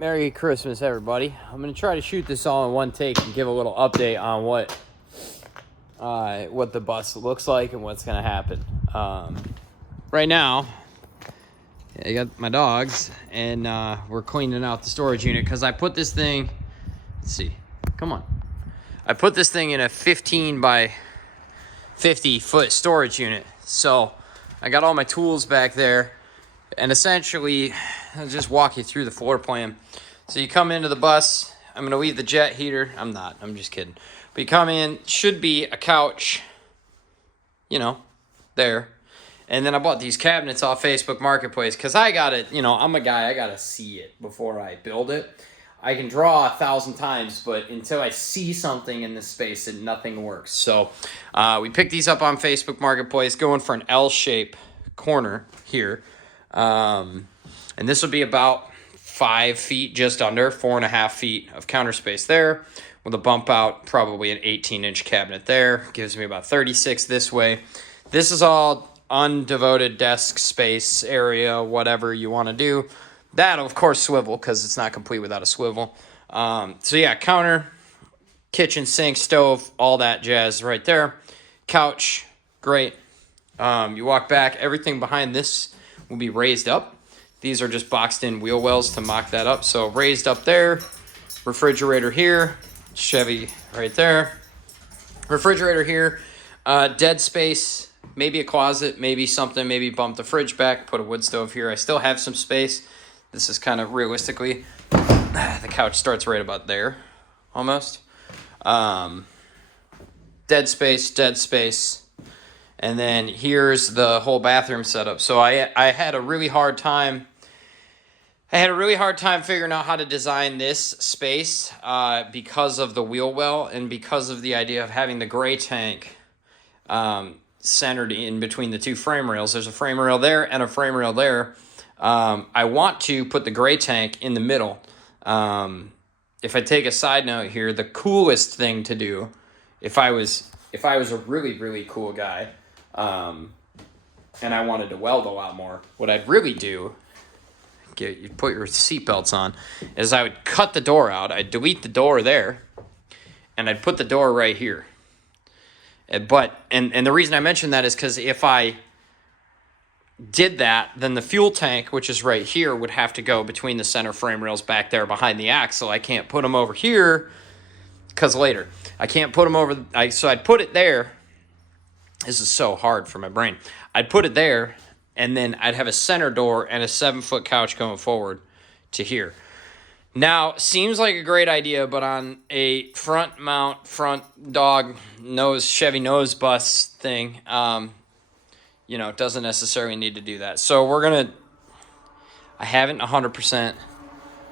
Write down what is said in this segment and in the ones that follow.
Merry Christmas, everybody. I'm going to try to shoot this all in one take and give a little update on what the bus looks like and what's going to happen. Right now, I got my dogs, and we're cleaning out the storage unit because I put this thing, let's see, come on. I put this thing in a 15 by 50 foot storage unit. So I got all my tools back there, and essentially I'll just walk you through the floor plan. So you come into the bus. I'm going to leave the jet heater. I'm just kidding. But you come in, should be a couch, there. And then I bought these cabinets off Facebook Marketplace because I got it, I'm a guy, I got to see it before I build it. I can draw 1,000 times, but until I see something in this space, nothing works. So we picked these up on Facebook Marketplace, going for an L-shape corner here. And this will be about 5 feet, just under 4.5 feet of counter space there, with a bump out, probably an 18-inch cabinet there. Gives me about 36 this way. This is all undevoted desk space area, whatever you want to do. That'll, of course, swivel because it's not complete without a swivel. So, yeah, counter, kitchen, sink, stove, all that jazz right there. Couch, great. You walk back, everything behind this will be raised up. These are just boxed in wheel wells to mock that up. So raised up there, refrigerator here, Chevy right there, refrigerator here, dead space, maybe a closet, maybe something, maybe bump the fridge back, put a wood stove here. I still have some space. This is kind of realistically, the couch starts right about there, almost. Dead space. And then here's the whole bathroom setup. So I had a really hard time. I had a really hard time figuring out how to design this space because of the wheel well and because of the idea of having the gray tank centered in between the two frame rails. There's a frame rail there and a frame rail there. I want to put the gray tank in the middle. If I take a side note here, the coolest thing to do, if I was a really, really cool guy, and I wanted to weld a lot more, what I'd really do, you put your seatbelts on, is I would cut the door out. I'd delete the door there, and I'd put the door right here. But the reason I mention that is because if I did that, then the fuel tank, which is right here, would have to go between the center frame rails back there behind the axle. I can't put them over here because later. I can't put them over. So I'd put it there. This is so hard for my brain. I'd put it there, and then I'd have a center door and a 7-foot couch going forward to here. Now, seems like a great idea, but on a front mount, front dog nose, Chevy nose bus thing, it doesn't necessarily need to do that. So I haven't 100%,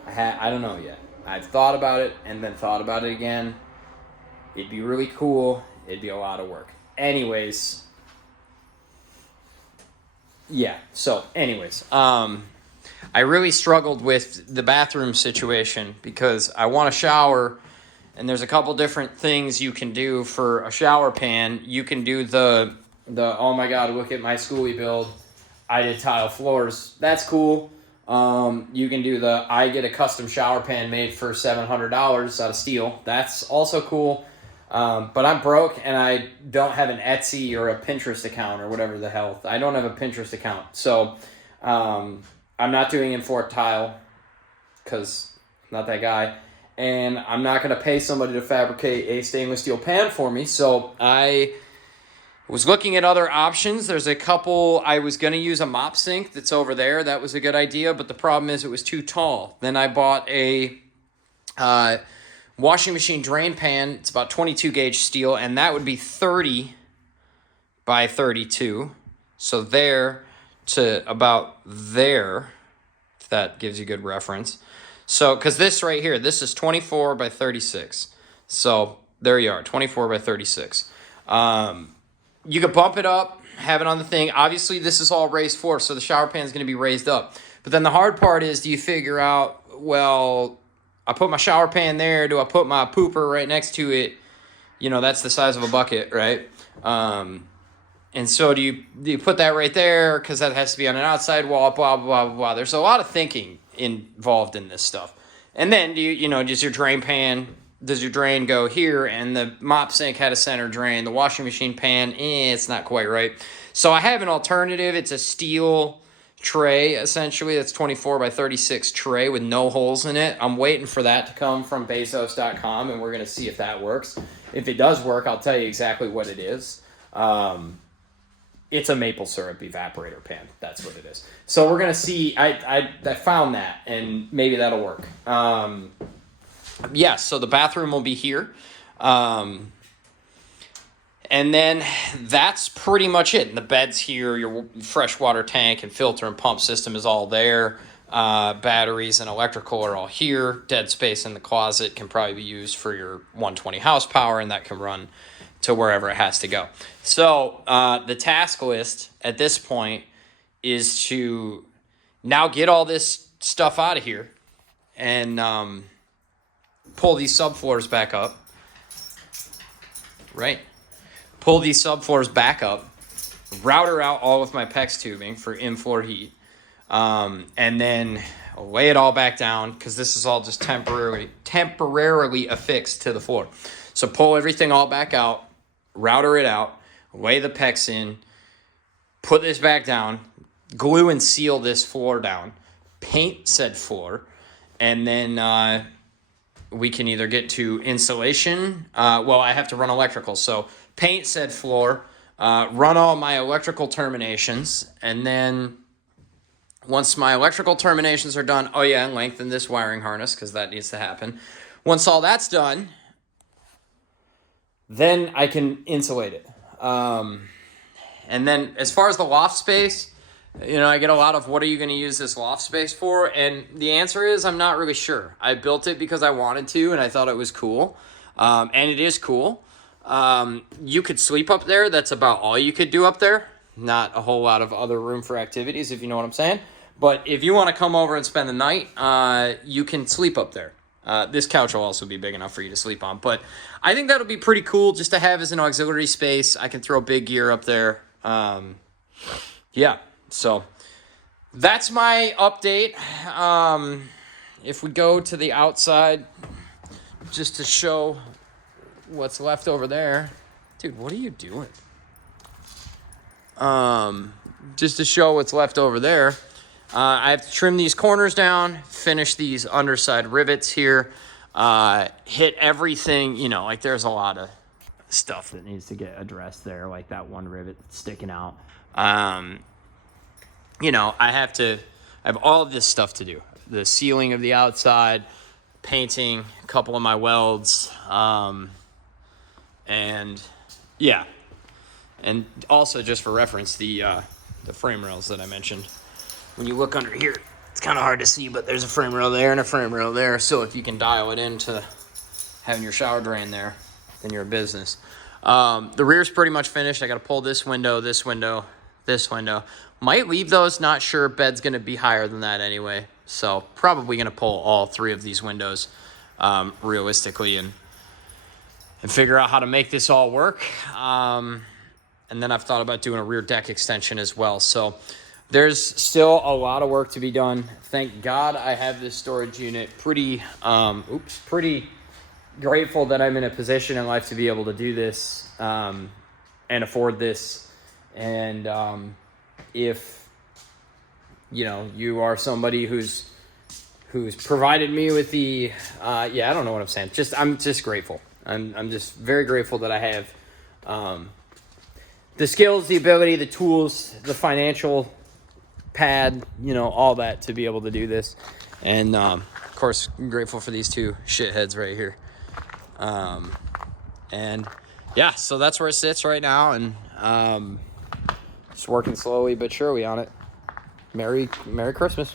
I don't know yet. I've thought about it and then thought about it again. It'd be really cool. It'd be a lot of work. Anyways, I really struggled with the bathroom situation because I want a shower, and there's a couple different things you can do for a shower pan. You can do the oh my god, look at my schoolie build, I did tile floors. That's cool. You can do I get a custom shower pan made for $700 out of steel. That's also cool. But I'm broke and I don't have an Etsy or a Pinterest account or whatever the hell. I don't have a Pinterest account. So I'm not doing Infort tile because I'm not that guy. And I'm not going to pay somebody to fabricate a stainless steel pan for me. So I was looking at other options. There's a couple. I was going to use a mop sink that's over there. That was a good idea. But the problem is it was too tall. Then I bought a washing machine drain pan. It's about 22 gauge steel, and that would be 30 by 32. So there to about there, if that gives you good reference. So, because this right here, this is 24 by 36. So there you are, 24 by 36. You could bump it up, have it on the thing. Obviously, this is all raised floor, so the shower pan is going to be raised up. But then the hard part is, do you figure out, well, I put my shower pan there. Do I put my pooper right next to it? That's the size of a bucket, right? And so do you put that right there because that has to be on an outside wall, blah, blah, blah, blah. There's a lot of thinking involved in this stuff. And then does your drain go here? And the mop sink had a center drain. The washing machine pan, it's not quite right. So I have an alternative. It's a steel tray, essentially. That's 24 by 36 tray with no holes in it. I'm waiting for that to come from Bezos.com, and we're going to see if that works. If it does work, I'll tell you exactly what it is. It's a maple syrup evaporator pan. That's what it is. So we're going to see. I found that, and maybe that'll work. So the bathroom will be here. And then that's pretty much it. And the bed's here. Your freshwater tank and filter and pump system is all there. Batteries and electrical are all here. Dead space in the closet can probably be used for your 120 horsepower, and that can run to wherever it has to go. So the task list at this point is to now get all this stuff out of here and pull these subfloors back up. Right? Pull these subfloors back up, router out all of my PEX tubing for in-floor heat, and then lay it all back down because this is all just temporarily affixed to the floor. So pull everything all back out, router it out, lay the PEX in, put this back down, glue and seal this floor down, paint said floor, and then we can either get to insulation. I have to run electrical, so paint said floor, run all my electrical terminations, and then once my electrical terminations are done, and lengthen this wiring harness because that needs to happen. Once all that's done, then I can insulate it. And then as far as the loft space, I get a lot of, what are you going to use this loft space for? And the answer is, I'm not really sure. I built it because I wanted to, and I thought it was cool. And it is cool. You could sleep up there. That's about all you could do up there. Not a whole lot of other room for activities, if you know what I'm saying. But if you want to come over and spend the night, you can sleep up there. This couch will also be big enough for you to sleep on. But I think that'll be pretty cool just to have as an auxiliary space. I can throw big gear up there. So that's my update. If we go to the outside, just to show what's left over there. Dude, what are you doing? Just to show what's left over there. I have to trim these corners down, finish these underside rivets here, hit everything, there's a lot of stuff that needs to get addressed there, like that one rivet that's sticking out. I have all of this stuff to do. The sealing of the outside, painting a couple of my welds, and also just for reference, the frame rails that I mentioned. When you look under here, it's kind of hard to see, but there's a frame rail there and a frame rail there. So if you can dial it into having your shower drain there, then you're a business. The rear's pretty much finished. I got to pull this window, this window, this window. Might leave those, not sure. Bed's going to be higher than that anyway. So probably going to pull all three of these windows realistically and figure out how to make this all work. And then I've thought about doing a rear deck extension as well. So there's still a lot of work to be done. Thank God I have this storage unit. Pretty grateful that I'm in a position in life to be able to do this and afford this. And if you are somebody who's provided me with the I don't know what I'm saying. I'm just grateful. I'm just very grateful that I have the skills, the ability, the tools, the financial pad, all that to be able to do this. And of course, I'm grateful for these two shitheads right here. So that's where it sits right now, and just working slowly but surely on it. Merry Christmas.